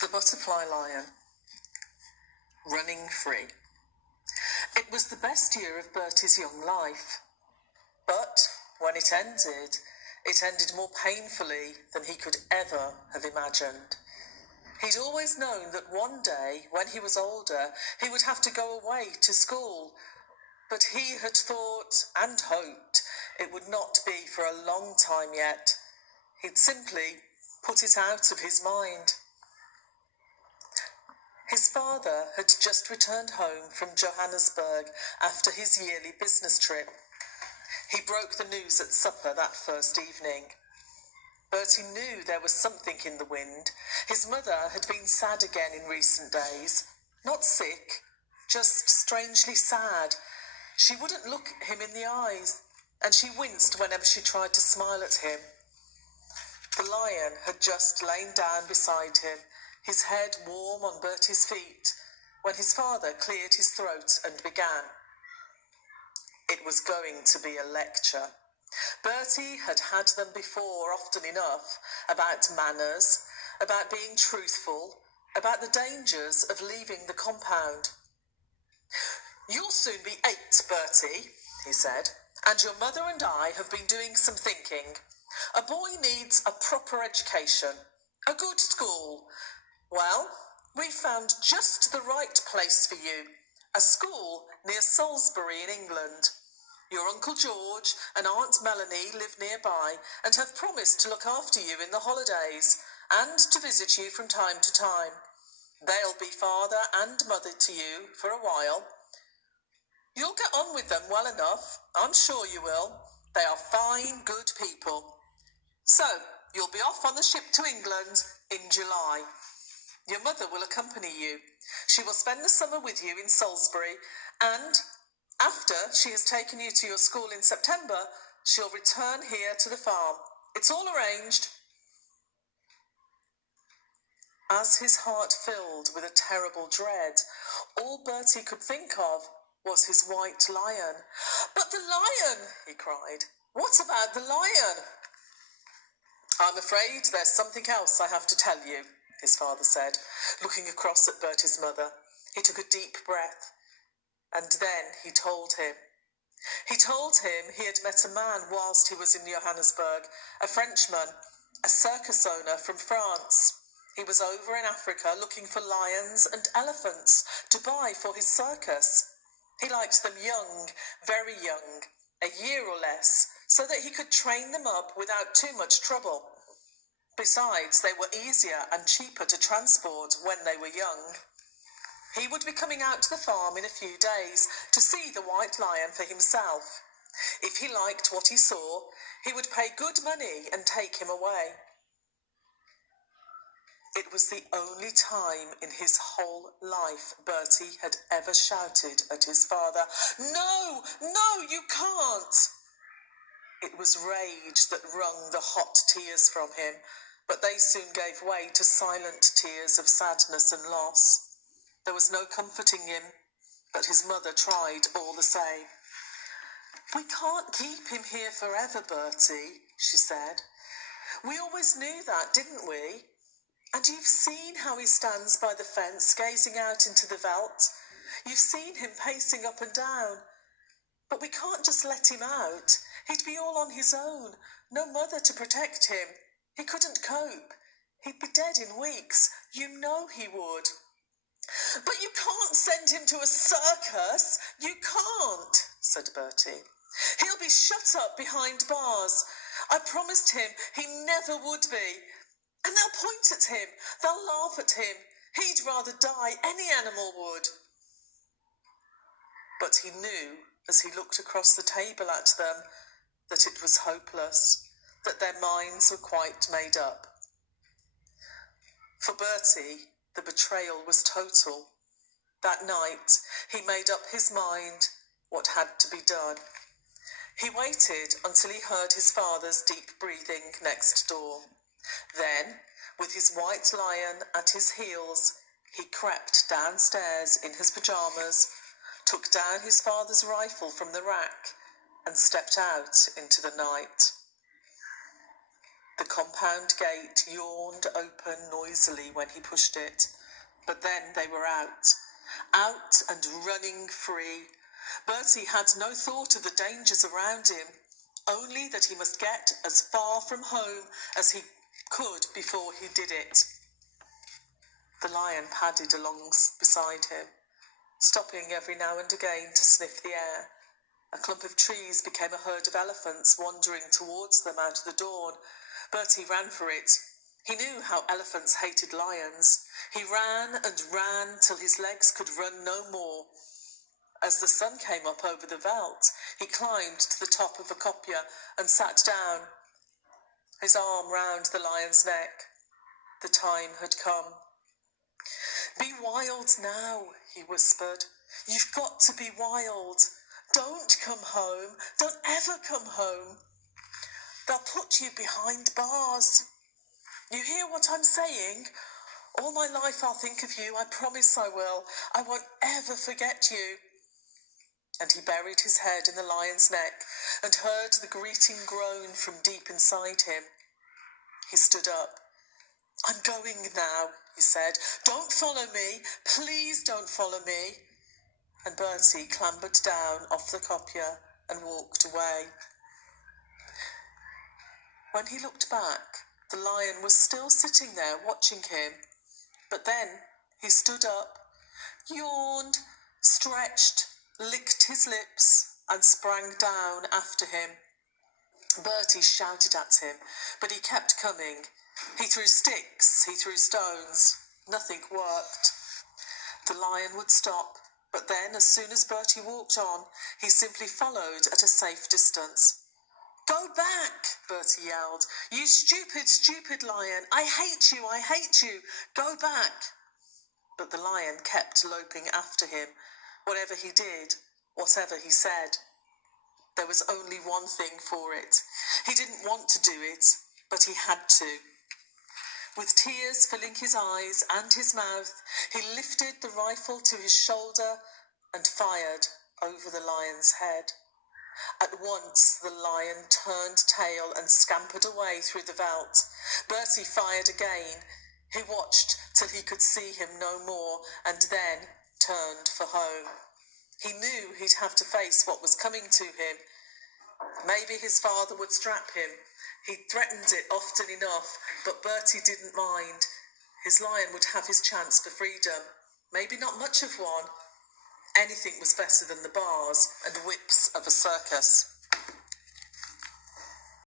The Butterfly Lion, running free. It was the best year of Bertie's young life. But when it ended more painfully than he could ever have imagined. He'd always known that one day, when he was older, he would have to go away to school. But he had thought and hoped it would not be for a long time yet. He'd simply put it out of his mind. His father had just returned home from Johannesburg after his yearly business trip. He broke the news at supper that first evening. Bertie knew there was something in the wind. His mother had been sad again in recent days. Not sick, just strangely sad. She wouldn't look him in the eyes, and she winced whenever she tried to smile at him. The lion had just lain down beside him, his head warm on Bertie's feet, when his father cleared his throat and began. It was going to be a lecture. Bertie had had them before often enough, about manners, about being truthful, about the dangers of leaving the compound. "You'll soon be 8, Bertie," he said, "and your mother and I have been doing some thinking. A boy needs a proper education, a good school. Well, we found just the right place for you, a school near Salisbury in England. Your Uncle George and Aunt Melanie live nearby and have promised to look after you in the holidays and to visit you from time to time. They'll be father and mother to you for a while. You'll get on with them well enough, I'm sure you will. They are fine, good people. So, you'll be off on the ship to England in July. Your mother will accompany you. She will spend the summer with you in Salisbury, and after she has taken you to your school in September, she'll return here to the farm. It's all arranged." As his heart filled with a terrible dread, all Bertie could think of was his white lion. "But the lion!" he cried. "What about the lion?" "I'm afraid there's something else I have to tell you," his father said, looking across at Bertie's mother. He took a deep breath. And then he told him. He told him he had met a man whilst he was in Johannesburg, a Frenchman, a circus owner from France. He was over in Africa looking for lions and elephants to buy for his circus. He liked them young, very young, a year or less, so that he could train them up without too much trouble. Besides, they were easier and cheaper to transport when they were young. He would be coming out to the farm in a few days to see the white lion for himself. If he liked what he saw, he would pay good money and take him away. It was the only time in his whole life Bertie had ever shouted at his father, "No, no, you can't!" It was rage that wrung the hot tears from him, but they soon gave way to silent tears of sadness and loss. There was no comforting him, but his mother tried all the same. "We can't keep him here forever, Bertie," she said. "We always knew that, didn't we? And you've seen how he stands by the fence, gazing out into the veldt. You've seen him pacing up and down. But we can't just let him out. He'd be all on his own, no mother to protect him. He couldn't cope. He'd be dead in weeks. You know he would." "But you can't send him to a circus. You can't," said Bertie. "He'll be shut up behind bars. I promised him he never would be. And they'll point at him. They'll laugh at him. He'd rather die. Any animal would." But he knew, as he looked across the table at them, that it was hopeless, that their minds were quite made up. For Bertie, the betrayal was total. That night, he made up his mind what had to be done. He waited until he heard his father's deep breathing next door. Then, with his white lion at his heels, he crept downstairs in his pyjamas, took down his father's rifle from the rack, and stepped out into the night. The compound gate yawned open noisily when he pushed it, but then they were out and running free. Bertie had no thought of the dangers around him, only that he must get as far from home as he could before he did it. The lion padded along beside him, stopping every now and again to sniff the air. A clump of trees became a herd of elephants wandering towards them out of the dawn. Bertie ran for it. He knew how elephants hated lions. He ran and ran till his legs could run no more. As the sun came up over the veldt, he climbed to the top of a coppice and sat down, his arm round the lion's neck. The time had come. "Be wild now," he whispered. "You've got to be wild. Don't come home. Don't ever come home. They'll put you behind bars. You hear what I'm saying? All my life I'll think of you. I promise I will. I won't ever forget you." And he buried his head in the lion's neck and heard the greeting groan from deep inside him. He stood up. "I'm going now," he said. "Don't follow me. Please don't follow me." And Bertie clambered down off the coppice and walked away. When he looked back, the lion was still sitting there watching him. But then he stood up, yawned, stretched, licked his lips, and sprang down after him. Bertie shouted at him, but he kept coming. He threw sticks, he threw stones. Nothing worked. The lion would stop, but then, as soon as Bertie walked on, he simply followed at a safe distance. "Go back," Bertie yelled. "You stupid, stupid lion. I hate you, I hate you. Go back." But the lion kept loping after him, whatever he did, whatever he said. There was only one thing for it. He didn't want to do it, but he had to. With tears filling his eyes and his mouth, he lifted the rifle to his shoulder and fired over the lion's head. At once the lion turned tail and scampered away through the veldt. Bertie fired again. He watched till he could see him no more and then turned for home. He knew he'd have to face what was coming to him. Maybe his father would strap him. He'd threatened it often enough, but Bertie didn't mind. His lion would have his chance for freedom. Maybe not much of one. Anything was better than the bars and whips of a circus.